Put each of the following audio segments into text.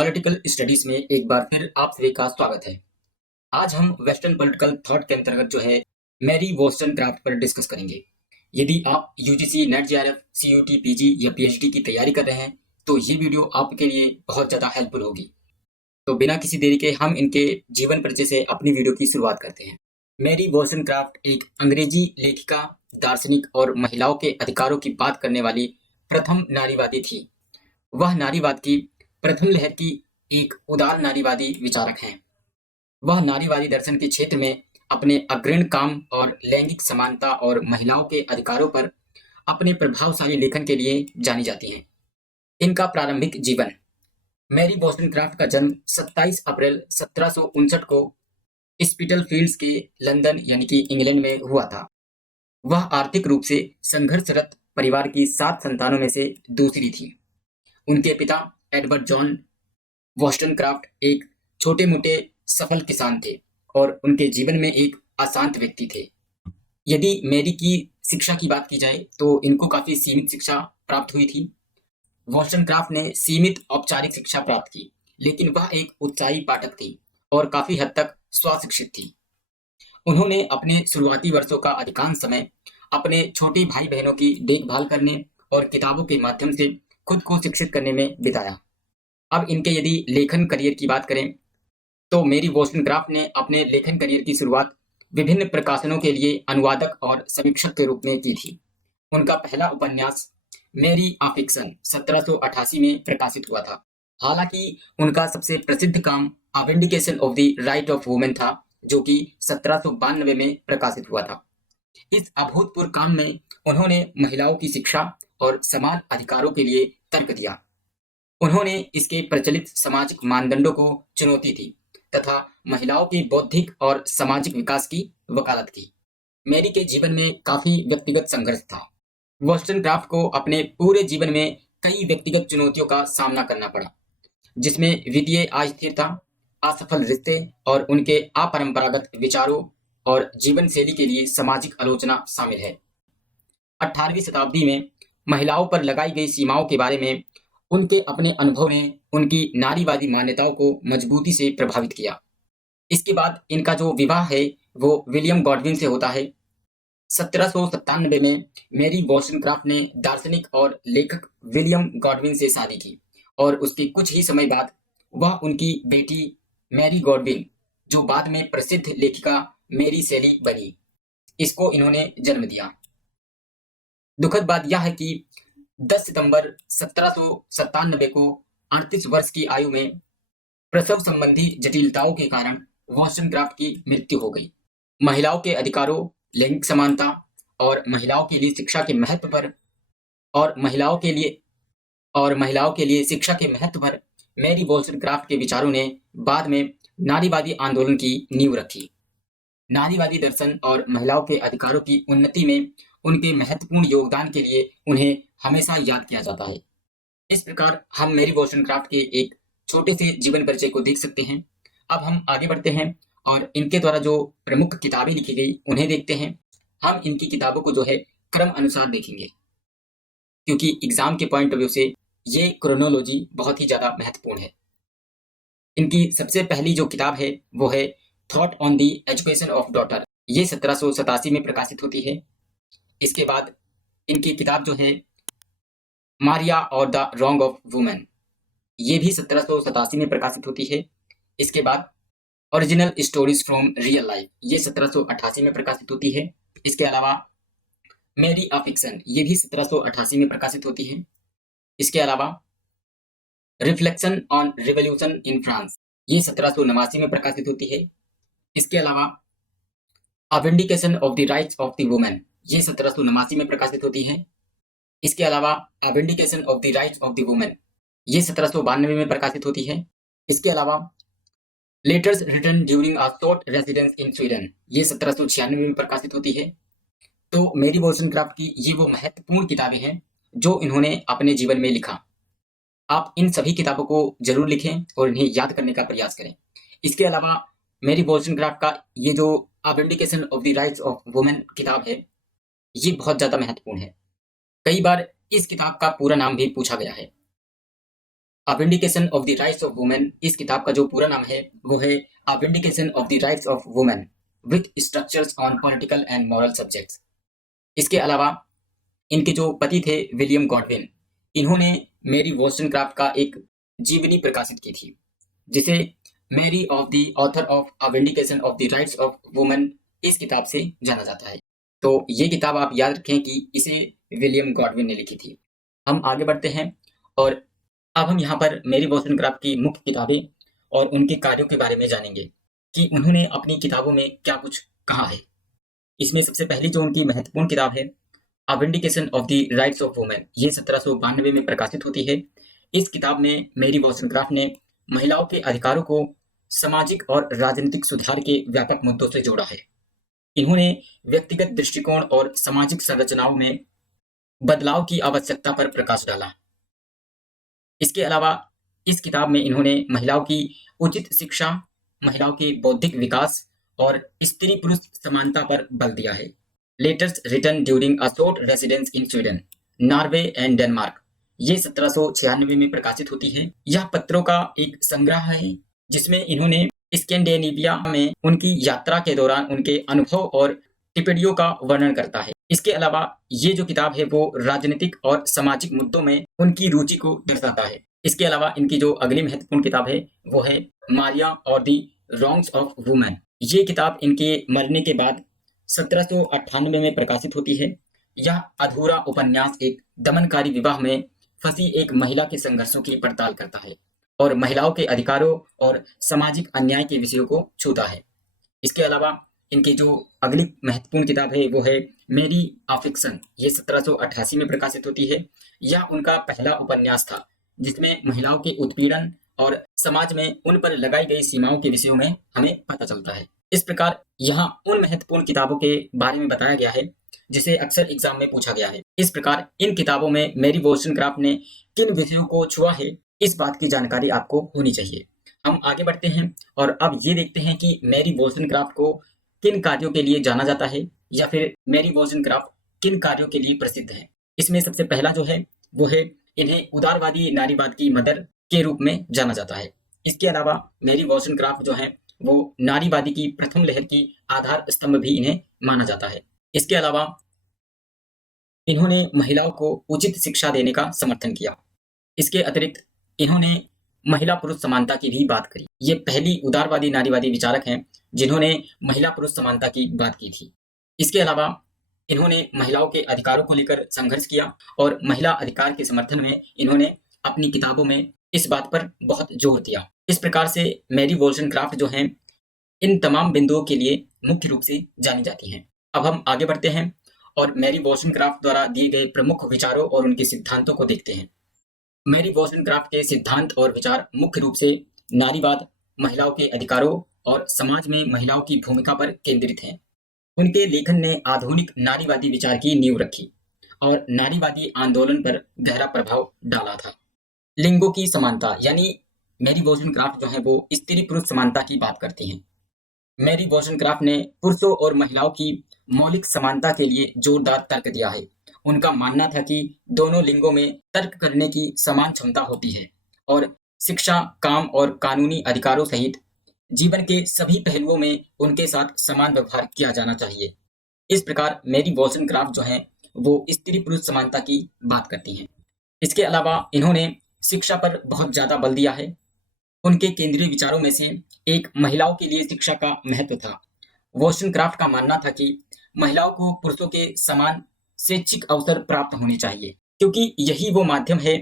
Political studies में एक बार फिर आप सभी का स्वागत है। आज हम वेस्टर्न पॉलिटिकल थॉट के अंतर्गत जो है मैरी वॉllstonecraft पर डिस्कस करेंगे। यदि आप UGC NET JRF CUET PG या पीएचडी की तैयारी कर रहे हैं तो ये वीडियो आपके लिए बहुत ज़्यादा हेल्पफुल होगी। तो बिना किसी देरी के हम इनके जीवन परिचय से अपनी वीडियो की शुरुआत करते हैं। मैरी वॉllstonecraft एक अंग्रेजी लेखिका, दार्शनिक और महिलाओं के अधिकारों की बात करने वाली प्रथम नारीवादी थी। वह नारीवाद की प्रथम लहर की एक उदार नारीवादी विचारक हैं। वह नारीवादी दर्शन के क्षेत्र में अपने अग्रणी काम और लैंगिक समानता और महिलाओं के अधिकारों पर अपने प्रभावशाली लेखन के लिए जानी जाती हैं। इनका प्रारंभिक जीवन। मैरी वॉllstonecraft का जन्म 27 अप्रैल 1759 को स्पीटलफील्ड्स के लंदन यानी कि इंग्लैंड में हुआ था। वह आर्थिक रूप से संघर्षरत परिवार की 7 संतानों में से दूसरी थी। उनके पिता एडवर्ड जॉन वॉllstonecraft एक छोटे-मोटे सफल किसान थे और उनके जीवन में एक अशांत व्यक्ति थे। यदि मैरी की शिक्षा की बात की जाए तो इनको काफी सीमित शिक्षा प्राप्त हुई थी। वॉllstonecraft ने सीमित औपचारिक शिक्षा प्राप्त की, लेकिन वह एक उत्साही पाठक थी और काफी हद तक स्वशिक्षित थी। उन्होंने अपने शुरुआती वर्षों का अधिकांश समय अपने छोटे भाई बहनों की देखभाल करने और किताबों के माध्यम से खुद को शिक्षित करने में बिताया। अब इनके यदि लेखन करियर की बात करें तो मैरी वॉllstonecraft ने अपने लेखन करियर की शुरुआत विभिन्न प्रकाशनों के लिए अनुवादक और समीक्षक के रूप में की थी। उनका पहला उपन्यास मैरी ऑफ फिक्शन 1788 में प्रकाशित हुआ था। हालांकि उनका सबसे प्रसिद्ध काम a vindication of the right of women था, जो कि 1792 में प्रकाशित हुआ था। इस अभूतपूर्व काम में उन्होंने महिलाओं की शिक्षा और समान अधिकारों के लिए तर्क दिया। उन्होंने इसके प्रचलित सामाजिक मानदंडों को चुनौती दी तथा महिलाओं की बौद्धिक और सामाजिक विकास की वकालत की। मैरी के जीवन में काफी व्यक्तिगत संघर्ष था। वॉllstonecraft को अपने पूरे जीवन में कई व्यक्तिगत चुनौतियों का सामना करना पड़ा, जिसमें वित्तीय अस्थिरता, असफल रिश्ते और उनके अपरंपरागत विचारों और जीवन शैली के लिए सामाजिक आलोचना शामिल है। 18वीं शताब्दी में महिलाओं पर लगाई गई सीमाओं के बारे में उनके अपने अनुभव ने उनकी नारीवादी मान्यताओं को मजबूती से प्रभावित किया। इसके बाद इनका जो विवाह है वो विलियम गॉडविन से होता है। 1797 में मैरी वॉllstonecraft ने दार्शनिक और लेखक विलियम गॉडविन से शादी की और उसके कुछ ही समय बाद वह उनकी बेटी मैरी गॉडविन, जो बाद में प्रसिद्ध लेखिका मैरी शेली बनी, इसको इन्होंने जन्म दिया। दुखद बात यह है कि 10 सितंबर 1797 को 38 वर्ष की आयु में प्रसव संबंधी जटिलताओं के कारण वॉllstonecraft की मृत्यु हो गई। महिलाओं के अधिकारों, लैंगिक समानता और महिलाओं के लिए शिक्षा के महत्व पर शिक्षा के महत्व पर मैरी वॉllstonecraft के विचारों ने बाद में नारीवादी आंदोलन की नींव रखी। नारीवादी दर्शन और महिलाओं के अधिकारों की उन्नति में उनके महत्वपूर्ण योगदान के लिए उन्हें हमेशा याद किया जाता है। इस प्रकार हम मैरी वॉllstonecraft के एक छोटे से जीवन परिचय को देख सकते हैं। अब हम आगे बढ़ते हैं और इनके द्वारा जो प्रमुख किताबें लिखी गई उन्हें देखते हैं। हम इनकी किताबों को जो है क्रम अनुसार देखेंगे, क्योंकि एग्जाम के पॉइंट ऑफ व्यू से ये क्रोनोलॉजी बहुत ही ज्यादा महत्वपूर्ण है। इनकी सबसे पहली जो किताब है वो है thought on the education of daughter. ये 1787 में प्रकाशित होती है। इसके बाद इनकी किताब जो है मारिया और द रॉन्ग ऑफ वुमेन, ये भी 1787 में प्रकाशित होती है। इसके बाद original stories from real life, ये 1788 में प्रकाशित होती है। इसके अलावा मैरी ऑफ फिक्शन, ये भी 1788 में प्रकाशित होती है। इसके अलावा reflection on revolution in France, ये 1789 में प्रकाशित होती है। इसके अलावा a vindication of the rights of the women, ये 1789 में प्रकाशित होती है। इसके अलावा a vindication of the rights of the women, ये 1792 में प्रकाशित होती है। इसके अलावा letters written during a short residence in Sweden, ये 1796 में प्रकाशित होती है। तो मैरी वॉllstonecraft की ये वो महत्वपूर्ण किताबें हैं जो इन्होंने अपने जीवन में लिखा। आप इन सभी किताबों को जरूर लिखें और इन्हें याद करने का प्रयास करें। इसके अलावा मैरी वॉllstonecraft का ये जो a vindication of the rights of women किताब है, ये बहुत ज्यादा महत्वपूर्ण है। कई बार इस किताब का पूरा नाम भी पूछा गया है। A vindication of the rights of women, इस किताब का जो पूरा नाम है वो है a vindication of the rights of women with structures on political and moral subjects. इसके अलावा इनके जो पति थे विलियम गॉडविन, इन्होंने मेरी वॉllstonecraft का एक जीवनी प्रकाशित की थी, जिसे Mary of the author of a vindication of the rights of women इस किताब से जाना जाता है। तो ये किताब आप याद रखें कि इसे विलियम गॉडविन ने लिखी थी। हम आगे बढ़ते हैं और अब हम यहाँ पर मेरी वॉllstonecraft की मुख्य किताबें और उनके कार्यों के बारे में जानेंगे कि उन्होंने अपनी किताबों में क्या कुछ कहा है। इसमें सबसे पहली जो उनकी महत्वपूर्ण किताब है a vindication of the rights of women, ये 1792 में प्रकाशित होती है। इस किताब में मेरी वॉllstonecraft ने महिलाओं के अधिकारों को सामाजिक और राजनीतिक सुधार के व्यापक मुद्दों से जोड़ा है। इन्होंने व्यक्तिगत दृष्टिकोण और सामाजिक संरचनाओं में बदलाव की आवश्यकता पर प्रकाश डाला। इसके अलावा इस किताब में इन्होंने महिलाओं की उचित शिक्षा, महिलाओं के बौद्धिक विकास और स्त्री पुरुष समानता पर बल दिया है। Letters written during a short residence in Sweden, Norway and Denmark, ये 1796 में प्रकाशित होती है। यह पत्रों का एक संग्रह है जिसमें इन्होंने स्कैंडिनेविया में उनकी यात्रा के दौरान उनके अनुभव और टिप्पणियों का वर्णन करता है। इसके अलावा ये जो किताब है वो राजनीतिक और सामाजिक मुद्दों में उनकी रुचि को दर्शाता है। इसके अलावा इनकी जो अगली महत्वपूर्ण किताब है वो है मारिया और दी रॉन्ग्स ऑफ वुमेन। ये किताब इनके मरने के बाद 1798 में प्रकाशित होती है। यह अधूरा उपन्यास एक दमनकारी विवाह में फंसी एक महिला के संघर्षों की पड़ताल करता है और महिलाओं के अधिकारों और सामाजिक अन्याय के विषयों को छूता है। इसके अलावा इनकी जो अगली महत्वपूर्ण किताब है वो है मेरी अफिक्शन, ये 1788 में प्रकाशित होती है। यह उनका पहला उपन्यास था जिसमें महिलाओं के उत्पीड़न और समाज में उन पर लगाई गई सीमाओं के विषयों में हमें पता चलता है। इस प्रकार यहाँ उन महत्वपूर्ण किताबों के बारे में बताया गया है जिसे अक्सर एग्जाम में पूछा गया है। इस प्रकार इन किताबों में मेरी वॉllstonecraft ने किन विषयों को छुआ है, इस बात की जानकारी आपको होनी चाहिए। हम आगे बढ़ते हैं और अब ये देखते हैं कि मेरी वॉllstonecraft को किन कार्यों के लिए जाना जाता है या फिर मेरी वॉllstonecraft किन कार्यों के लिए प्रसिद्ध है। इसमें सबसे पहला जो है वो है इन्हें उदारवादी नारीवाद की मदर के रूप में जाना जाता है। इसके अलावा मेरी वॉllstonecraft जो है वो नारीवादी की प्रथम लहर की आधार स्तंभ भी इन्हें माना जाता है। इसके अलावा इन्होंने महिलाओं को उचित शिक्षा देने का समर्थन किया। इसके अतिरिक्त इन्होंने महिला पुरुष समानता की भी बात करी। ये पहली उदारवादी नारीवादी विचारक हैं जिन्होंने महिला पुरुष समानता की बात की थी। इसके अलावा इन्होंने महिलाओं के अधिकारों को लेकर संघर्ष किया और महिला अधिकार के समर्थन में इन्होंने अपनी किताबों में इस बात पर बहुत जोर दिया। इस प्रकार से मेरी वॉllstonecraft जो है इन तमाम बिंदुओं के लिए मुख्य रूप से जानी जाती हैं। अब हम आगे बढ़ते हैं और मेरी वॉllstonecraft द्वारा दिए गए प्रमुख विचारों और उनके सिद्धांतों को देखते हैं। मेरी वॉllstonecraft के सिद्धांत और विचार मुख्य रूप से नारीवाद, महिलाओं के अधिकारों और समाज में महिलाओं की भूमिका पर केंद्रित हैं। उनके लेखन ने आधुनिक नारीवादी विचार की नींव रखी और नारीवादी आंदोलन पर गहरा प्रभाव डाला था। लिंगों की समानता, यानी मेरी वॉllstonecraft जो है वो स्त्री पुरुष समानता की बात करती हैं। मेरी वॉllstonecraft ने पुरुषों और महिलाओं की मौलिक समानता के लिए जोरदार तर्क दिया है। उनका मानना था कि दोनों लिंगों में तर्क करने की समान क्षमता होती है और शिक्षा, काम और कानूनी अधिकारों सहित जीवन के सभी पहलुओं में उनके साथ समान व्यवहार किया जाना चाहिए। इस प्रकार मेरी वॉllstonecraft जो है वो स्त्री पुरुष समानता की बात करती हैं। इसके अलावा इन्होंने शिक्षा पर बहुत ज्यादा बल दिया है। उनके केंद्रीय विचारों में से एक महिलाओं के लिए शिक्षा का महत्व था। वॉllstonecraft का मानना था कि महिलाओं को पुरुषों के समान शैक्षिक अवसर प्राप्त होने चाहिए, क्योंकि यही वो माध्यम है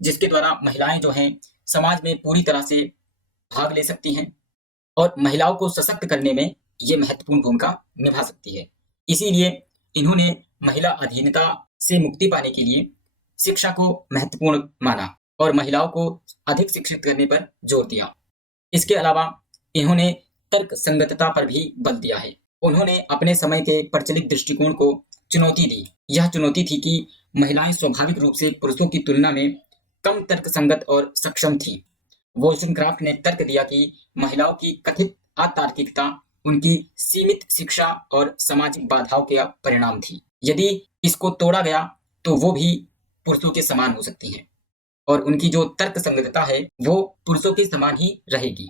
जिसके द्वारा महिलाएं जो हैं समाज में पूरी तरह से भाग ले सकती हैं और महिलाओं को सशक्त करने में ये महत्वपूर्ण भूमिका निभा सकती है। इसीलिए इन्होंने महिला अधीनता से मुक्ति पाने के लिए शिक्षा को महत्वपूर्ण माना और महिलाओं को अधिक शिक्षित करने पर जोर दिया। इसके अलावा इन्होंने तर्क संगतता पर भी बल दिया है। उन्होंने अपने समय के प्रचलित दृष्टिकोण को चुनौती दी। यह चुनौती थी कि महिलाएं स्वाभाविक रूप से पुरुषों की तुलना में कम तर्कसंगत और सक्षम थीं। वॉllstonecraft ने तर्क दिया कि महिलाओं की कथित अतार्किकता उनकी सीमित शिक्षा और सामाजिक बाधाओं के परिणाम थी। यदि इसको तोड़ा गया तो वो भी पुरुषों के समान हो सकती हैं और उनकी जो तर्क संगतता है वो पुरुषों के समान ही रहेगी।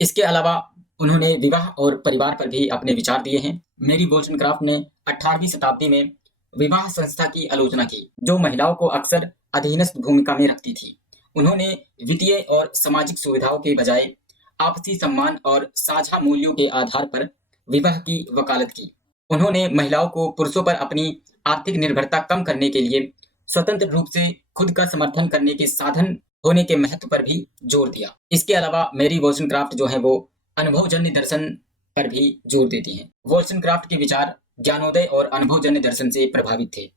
इसके अलावा उन्होंने विवाह और परिवार पर भी अपने विचार दिए हैं। मेरी वोllstonecraft ने 18वीं शताब्दी में विवाह संस्था की आलोचना की, जो महिलाओं को अक्सर अधीनस्थ भूमिका में रखती थी। उन्होंने वित्तीय और सामाजिक सुविधाओं के बजाय आपसी सम्मान और साझा मूल्यों के आधार पर विवाह की वकालत की। उन्होंने महिलाओं को पुरुषों पर अपनी आर्थिक निर्भरता कम करने के लिए स्वतंत्र रूप से खुद का समर्थन करने के साधन होने के महत्व पर भी जोर दिया। इसके अलावा मेरी वोllstonecraft जो है वो अनुभवजन्य दर्शन पर भी जोर देती हैं। वोllstonecraft के विचार ज्ञानोदय और अनुभवजन्य दर्शन से प्रभावित थे।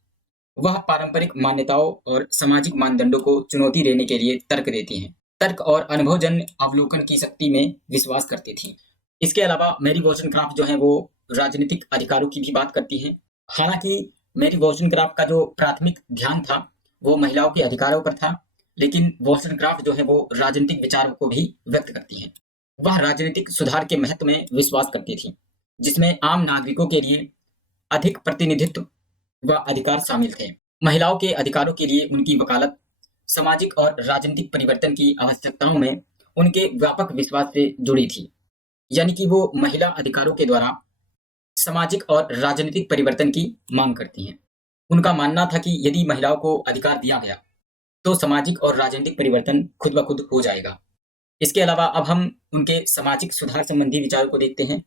वह पारंपरिक मान्यताओं और सामाजिक मानदंडों को चुनौती देने के लिए तर्क देती हैं। तर्क और अनुभवजन्य अवलोकन की शक्ति में विश्वास करती थी। इसके अलावा मेरी वोllstonecraft जो है वो राजनीतिक अधिकारों की भी बात करती हैं। हालांकि मेरी वोllstonecraft का जो प्राथमिक ध्यान था वो महिलाओं के अधिकारों पर था, लेकिन वोllstonecraft जो है वो राजनीतिक विचारों को भी व्यक्त करती हैं। वह राजनीतिक सुधार के महत्व में विश्वास करती थी, जिसमें आम नागरिकों के लिए अधिक प्रतिनिधित्व व अधिकार शामिल थे। महिलाओं के अधिकारों के लिए उनकी वकालत सामाजिक और राजनीतिक परिवर्तन की आवश्यकताओं में उनके व्यापक विश्वास से जुड़ी थी। यानी कि वो महिला अधिकारों के द्वारा सामाजिक और राजनीतिक परिवर्तन की मांग करती हैं। उनका मानना था कि यदि महिलाओं को अधिकार दिया गया तो सामाजिक और राजनीतिक परिवर्तन खुद ब खुद हो जाएगा। इसके अलावा अब हम उनके सामाजिक सुधार संबंधी विचारों को देखते हैं।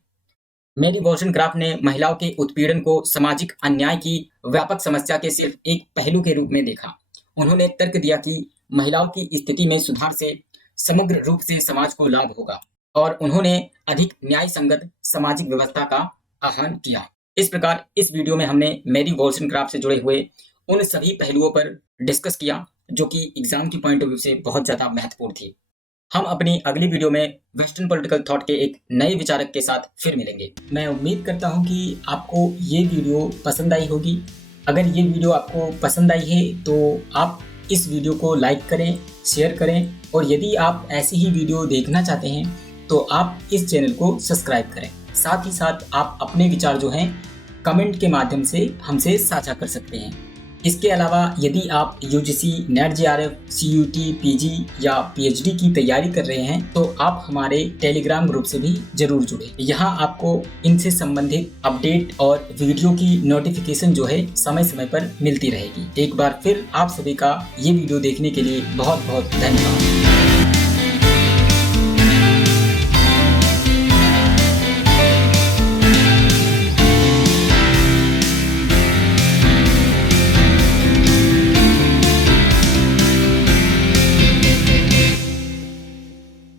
मेरी वोllstonecraft ने महिलाओं के उत्पीड़न को सामाजिक अन्याय की व्यापक समस्या के सिर्फ एक पहलू के रूप में देखा। उन्होंने तर्क दिया कि महिलाओं की स्थिति में सुधार से समग्र रूप से समाज को लाभ होगा, और उन्होंने अधिक न्याय संगत सामाजिक व्यवस्था का आह्वान किया। इस प्रकार इस वीडियो में हमने मेरी वोllstonecraft से जुड़े हुए उन सभी पहलुओं पर डिस्कस किया जो कि एग्जाम की पॉइंट ऑफ व्यू से बहुत ज्यादा महत्वपूर्ण थी। हम अपनी अगली वीडियो में वेस्टर्न पॉलिटिकल थॉट के एक नए विचारक के साथ फिर मिलेंगे। मैं उम्मीद करता हूं कि आपको ये वीडियो पसंद आई होगी। अगर ये वीडियो आपको पसंद आई है तो आप इस वीडियो को लाइक करें, शेयर करें, और यदि आप ऐसी ही वीडियो देखना चाहते हैं तो आप इस चैनल को सब्सक्राइब करें। साथ ही साथ आप अपने विचार जो हैं कमेंट के माध्यम से हमसे साझा कर सकते हैं। इसके अलावा यदि आप UGC, NET JRF, CUET, PG या पीएचडी की तैयारी कर रहे हैं तो आप हमारे टेलीग्राम ग्रुप से भी जरूर जुड़े। यहाँ आपको इनसे संबंधित अपडेट और वीडियो की नोटिफिकेशन जो है समय समय पर मिलती रहेगी। एक बार फिर आप सभी का ये वीडियो देखने के लिए बहुत बहुत धन्यवाद।